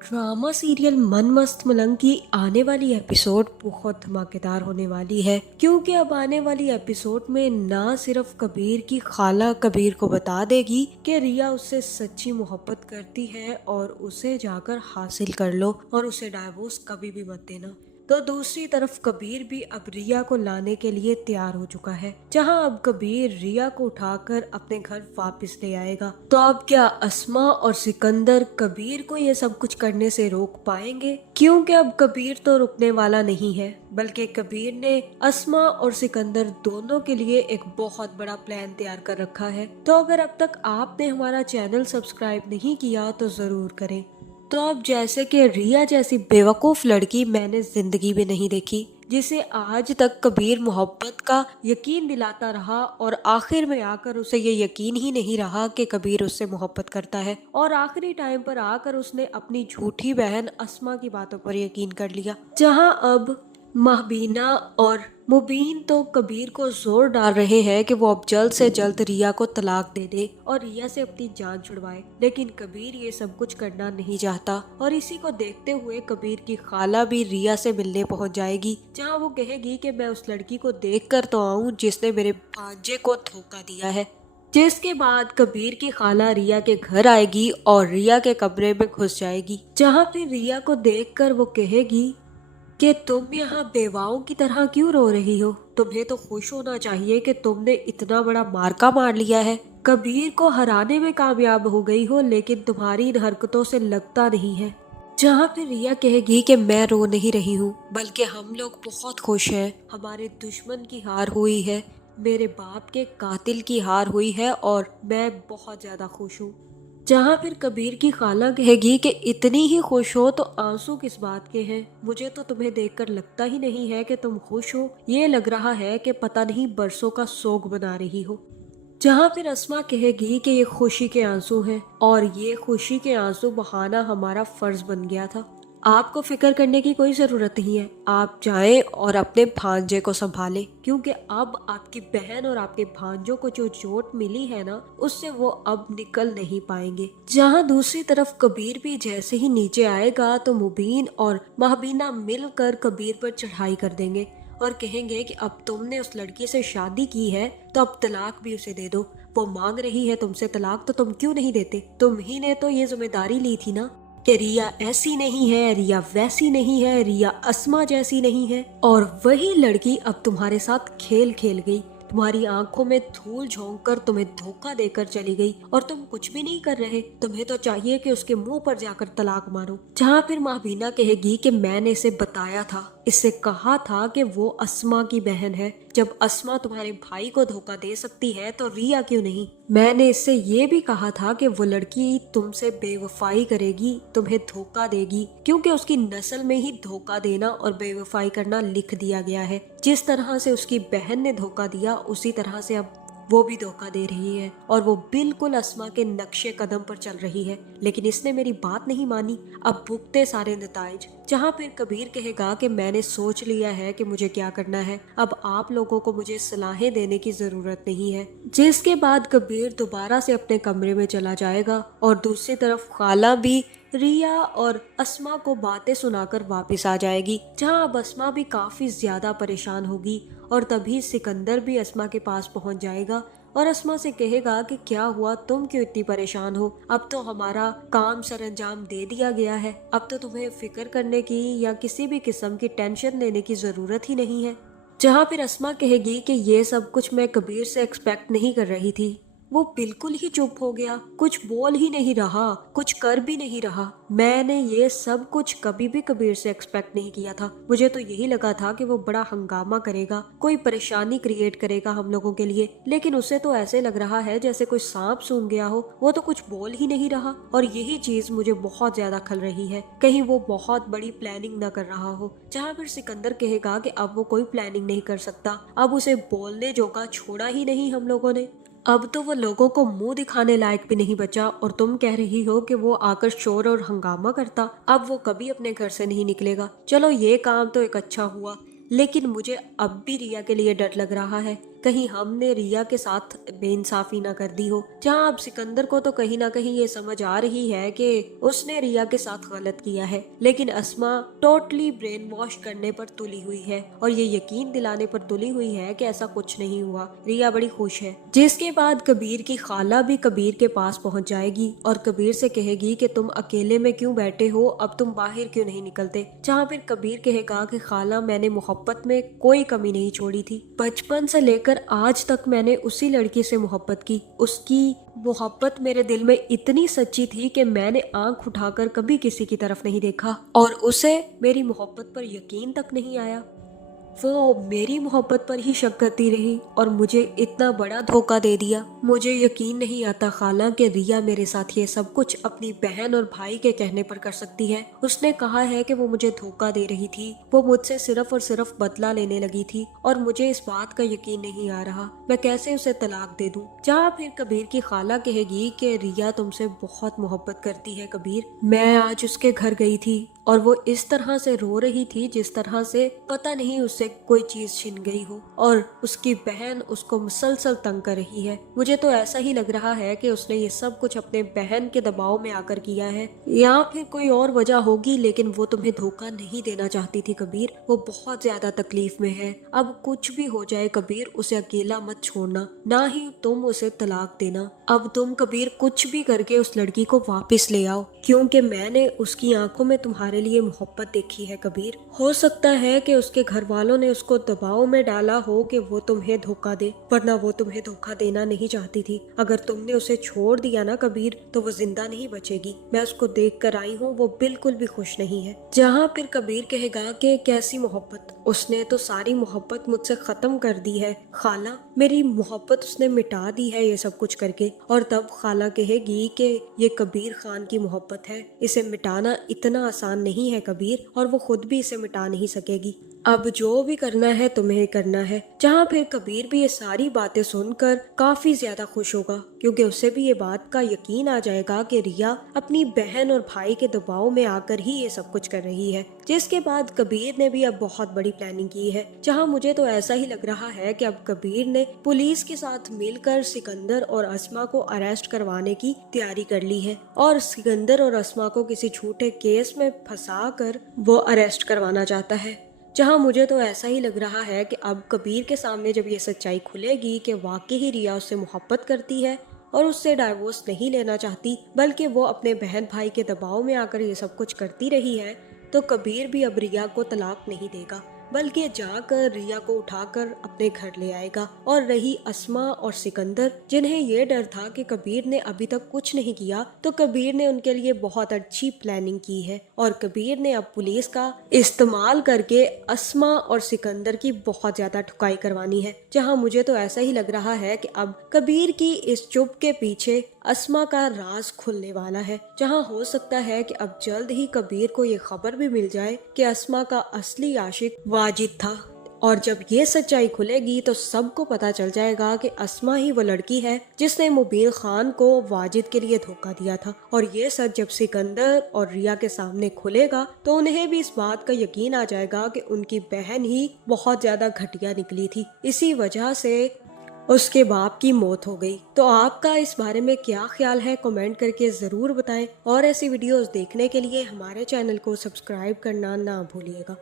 Drama serial मन मस्त मलंग की आने वाली एपिसोड बहुत धमाकेदार होने वाली है, क्योंकि अब आने वाली एपिसोड में ना सिर्फ कबीर की खाला कबीर को बता देगी कि रिया उससे सच्ची मोहब्बत करती है और उसे जाकर हासिल कर लो और उसे डाइवोर्स कभी भी मत देना। तो दूसरी तरफ कबीर भी अब रिया को लाने के लिए तैयार हो चुका है, जहां अब कबीर रिया को उठाकर अपने घर वापस ले आएगा। तो अब क्या अस्मा और सिकंदर कबीर को ये सब कुछ करने से रोक पाएंगे? क्योंकि अब कबीर तो रुकने वाला नहीं है, बल्कि कबीर ने अस्मा और सिकंदर दोनों के लिए एक बहुत बड़ा प्लान तैयार कर रखा है। तो अगर अब तक आपने हमारा चैनल सब्सक्राइब नहीं किया तो जरूर करें। तो अब जैसे कि रिया जैसी बेवकूफ लड़की मैंने जिंदगी में नहीं देखी, जिसे आज तक कबीर मोहब्बत का यकीन दिलाता रहा और आखिर में आकर उसे ये यकीन ही नहीं रहा कि कबीर उससे मोहब्बत करता है, और आखिरी टाइम पर आकर उसने अपनी झूठी बहन अस्मा की बातों पर यकीन कर लिया। जहां अब महबीना और मुबीन तो कबीर को जोर डाल रहे हैं कि वो अब जल्द से जल्द रिया को तलाक दे दे और रिया से अपनी जान छुड़वाए, लेकिन कबीर ये सब कुछ करना नहीं चाहता। और इसी को देखते हुए कबीर की खाला भी रिया से मिलने पहुंच जाएगी, जहां वो कहेगी कि मैं उस लड़की को देखकर तो आऊं जिसने मेरे भांजे को धोखा दिया है। जिसके बाद कबीर की खाला रिया के घर आएगी और रिया के कमरे में घुस जाएगी, जहाँ फिर रिया को देखकर वो कहेगी कि तुम यहाँ बेवाओं की तरह क्यों रो रही हो? तुम्हें तो खुश होना चाहिए कि तुमने इतना बड़ा मार्का मार लिया है, कबीर को हराने में कामयाब हो गई हो, लेकिन तुम्हारी इन हरकतों से लगता नहीं है। जहाँ फिर रिया कहेगी कि मैं रो नहीं रही हूँ, बल्कि हम लोग बहुत खुश हैं। हमारे दुश्मन की हार हुई है, मेरे बाप के कातिल की हार हुई है और मैं बहुत ज्यादा खुश हूँ। जहाँ फिर कबीर की खाला कहेगी कि इतनी ही खुश हो तो आंसू किस बात के हैं? मुझे तो तुम्हें देखकर लगता ही नहीं है कि तुम खुश हो, ये लग रहा है कि पता नहीं बरसों का सोग बना रही हो। जहाँ फिर अस्मा कहेगी कि ये खुशी के आंसू हैं और ये खुशी के आंसू बहाना हमारा फर्ज बन गया था। आपको फिक्र करने की कोई जरूरत नहीं है, आप जाएं और अपने भांजे को संभालें, क्योंकि अब आपकी बहन और आपके भांजों को जो चोट मिली है ना, उससे वो अब निकल नहीं पाएंगे। जहां दूसरी तरफ कबीर भी जैसे ही नीचे आएगा तो मुबीन और महबीना मिलकर कबीर पर चढ़ाई कर देंगे और कहेंगे कि अब तुमने उस लड़की से शादी की है तो अब तलाक भी उसे दे दो। वो मांग रही है तुमसे तलाक, तो तुम क्यों नहीं देते? तुम ही ने तो ये जिम्मेदारी ली थी ना कि रिया ऐसी नहीं है, रिया वैसी नहीं है, रिया अस्मा जैसी नहीं है, और वही लड़की अब तुम्हारे साथ खेल खेल गई, तुम्हारी आंखों में धूल झोंक कर तुम्हें धोखा देकर चली गई और तुम कुछ भी नहीं कर रहे। तुम्हें तो चाहिए कि उसके मुंह पर जाकर तलाक मारो। जहाँ फिर महबीना कहेगी कि मैंने इसे बताया था, इससे कहा था कि वो अस्मा की बहन है। जब अस्मा तुम्हारे भाई को धोखा दे सकती है तो रिया क्यों नहीं? मैंने इससे ये भी कहा था कि वो लड़की तुमसे बेवफाई करेगी, तुम्हें धोखा देगी, क्योंकि उसकी नस्ल में ही धोखा देना और बेवफाई करना लिख दिया गया है। जिस तरह से उसकी बहन ने धोखा दिया उसी तरह से अब वो भी धोखा दे रही है और वो बिल्कुल अस्मा के नक्शे कदम पर चल रही है, लेकिन इसने मेरी बात नहीं मानी। अब भुगते सारे नताइज। जहाँ फिर कबीर कहेगा कि मैंने सोच लिया है कि मुझे क्या करना है, अब आप लोगों को मुझे सलाहें देने की जरूरत नहीं है। जिसके बाद कबीर दोबारा से अपने कमरे में चला जाएगा और दूसरी तरफ खाला भी रिया और अस्मा को बातें सुनाकर वापस आ जाएगी, जहां अब अस्मा भी काफी ज्यादा परेशान होगी। और तभी सिकंदर भी अस्मा के पास पहुंच जाएगा और अस्मा से कहेगा कि क्या हुआ, तुम क्यों इतनी परेशान हो? अब तो हमारा काम सरंजाम दे दिया गया है, अब तो तुम्हें फिक्र करने की या किसी भी किस्म की टेंशन लेने की जरूरत ही नहीं है। जहाँ फिर अस्मा कहेगी कि ये सब कुछ मैं कबीर से एक्सपेक्ट नहीं कर रही थी। वो बिल्कुल ही चुप हो गया, कुछ बोल ही नहीं रहा, कुछ कर भी नहीं रहा। मैंने ये सब कुछ कभी भी कबीर से एक्सपेक्ट नहीं किया था। मुझे तो यही लगा था कि वो बड़ा हंगामा करेगा, कोई परेशानी क्रिएट करेगा हम लोगों के लिए, लेकिन उसे तो ऐसे लग रहा है जैसे कोई सांप सूंघ गया हो। वो तो कुछ बोल ही नहीं रहा और यही चीज मुझे बहुत ज्यादा खल रही है, कहीं वो बहुत बड़ी प्लानिंग न कर रहा हो। जहाँ फिर सिकंदर कहेगा कि अब वो कोई प्लानिंग नहीं कर सकता, अब उसे बोलने जोगा छोड़ा ही नहीं हम लोगों ने। अब तो वो लोगों को मुंह दिखाने लायक भी नहीं बचा और तुम कह रही हो कि वो आकर शोर और हंगामा करता। अब वो कभी अपने घर से नहीं निकलेगा। चलो ये काम तो एक अच्छा हुआ, लेकिन मुझे अब भी रिया के लिए डर लग रहा है। कहीं हमने रिया के साथ बेइंसाफी ना कर दी हो। जहाँ अब सिकंदर को तो कहीं ना कहीं ये समझ आ रही है कि उसने रिया के साथ गलत किया है, लेकिन अस्मा टोटली ब्रेन वॉश करने पर तुली हुई है और ये यकीन दिलाने पर तुली हुई है कि ऐसा कुछ नहीं हुआ, रिया बड़ी खुश है। जिसके बाद कबीर की खाला भी कबीर के पास पहुंच जाएगी और कबीर से कहेगी कि तुम अकेले में क्यों बैठे हो, अब तुम बाहर क्यों नहीं निकलते। जहाँ फिर कबीर कहेगा कि खाला मैंने मोहब्बत में कोई कमी नहीं छोड़ी थी, बचपन से लेकर आज तक मैंने उसी लड़की से मोहब्बत की, उसकी मोहब्बत मेरे दिल में इतनी सच्ची थी कि मैंने आंख उठाकर कभी किसी की तरफ नहीं देखा और उसे मेरी मोहब्बत पर यकीन तक नहीं आया। वो मेरी मोहब्बत पर ही शक करती रही और मुझे इतना बड़ा धोखा दे दिया। मुझे यकीन नहीं आता खाला कि रिया मेरे साथ ये सब कुछ अपनी बहन और भाई के कहने पर कर सकती है। उसने कहा है कि वो मुझे धोखा दे रही थी, वो मुझसे सिर्फ और सिर्फ बदला लेने लगी थी और मुझे इस बात का यकीन नहीं आ रहा, मैं कैसे उसे तलाक दे दूं। जहाँ फिर कबीर की खाला कहेगी कि रिया तुमसे बहुत मोहब्बत करती है कबीर, मैं आज उसके घर गई थी और वो इस तरह से रो रही थी जिस तरह से पता नहीं उससे कोई चीज छिन गई हो और उसकी बहन उसको मुसलसल तंग कर रही है। मुझे तो ऐसा ही लग रहा है कि उसने ये सब कुछ अपने बहन के दबाव में आकर किया है या फिर कोई और वजह होगी, लेकिन वो तुम्हें धोखा नहीं देना चाहती थी कबीर, वो बहुत ज्यादा तकलीफ में है। अब कुछ भी हो जाए कबीर, उसे अकेला मत छोड़ना, ना ही तुम उसे तलाक देना। अब तुम कबीर कुछ भी करके उस लड़की को वापस ले आओ, क्योंकि मैंने उसकी आंखों में तुम्हारे लिए मोहब्बत देखी है कबीर। हो सकता है कि उसके घर वालों ने उसको दबाव में डाला हो कि वो तुम्हें धोखा दे, वरना वो तुम्हें धोखा देना नहीं चाहती थी। अगर तुमने उसे छोड़ दिया ना कबीर, तो वो जिंदा नहीं बचेगी। मैं उसको देख कर आई हूँ, वो बिल्कुल भी खुश नहीं है। जहाँ फिर कबीर कहेगा कि कैसी मोहब्बत, उसने तो सारी मोहब्बत मुझसे खत्म कर दी है खाला, मेरी मोहब्बत उसने मिटा दी है ये सब कुछ करके। और तब खाला कहेगी कि ये कबीर खान की मोहब्बत है, इसे मिटाना इतना आसान नहीं है कबीर, और वो खुद भी इसे मिटा नहीं सकेगी। अब जो भी करना है तुम्हें करना है। जहाँ फिर कबीर भी ये सारी बातें सुनकर काफी ज्यादा खुश होगा, क्योंकि उसे भी ये बात का यकीन आ जाएगा कि रिया अपनी बहन और भाई के दबाव में आकर ही ये सब कुछ कर रही है। जिसके बाद कबीर ने भी अब बहुत बड़ी प्लानिंग की है। जहाँ मुझे तो ऐसा ही लग रहा है कि अब कबीर ने पुलिस के साथ मिलकर सिकंदर और अस्मा को अरेस्ट करवाने की तैयारी कर ली है और सिकंदर और अस्मा को किसी झूठे केस में फंसाकर वो अरेस्ट करवाना चाहता है। जहाँ मुझे तो ऐसा ही लग रहा है कि अब कबीर के सामने जब ये सच्चाई खुलेगी कि वाकई ही रिया उससे मोहब्बत करती है और उससे डाइवोर्स नहीं लेना चाहती, बल्कि वो अपने बहन भाई के दबाव में आकर ये सब कुछ करती रही है, तो कबीर भी अब रिया को तलाक नहीं देगा, बल्कि जाकर रिया को उठाकर अपने घर ले आएगा। और रही अस्मा और सिकंदर, जिन्हें ये डर था कि कबीर ने अभी तक कुछ नहीं किया, तो कबीर ने उनके लिए बहुत अच्छी प्लानिंग की है और कबीर ने अब पुलिस का इस्तेमाल करके अस्मा और सिकंदर की बहुत ज्यादा ठुकाई करवानी है। जहां मुझे तो ऐसा ही लग रहा है कि अब कबीर की इस चुप के पीछे अस्मा का राज खुलने वाला है। जहां हो सकता है कि अब जल्द ही कबीर को ये खबर भी मिल जाए कि अस्मा का असली आशिक वाजिद था, और जब ये सच्चाई खुलेगी तो सबको पता चल जाएगा कि अस्मा ही वो लड़की है जिसने मुबीन खान को वाजिद के लिए धोखा दिया था। और ये सच जब सिकंदर और रिया के सामने खुलेगा तो उन्हें भी इस बात का यकीन आ जाएगा कि उनकी बहन ही बहुत ज्यादा घटिया निकली थी, इसी वजह से उसके बाप की मौत हो गई। तो आपका इस बारे में क्या ख्याल है, कमेंट करके जरूर बताएं और ऐसी वीडियोस देखने के लिए हमारे चैनल को सब्सक्राइब करना ना भूलिएगा।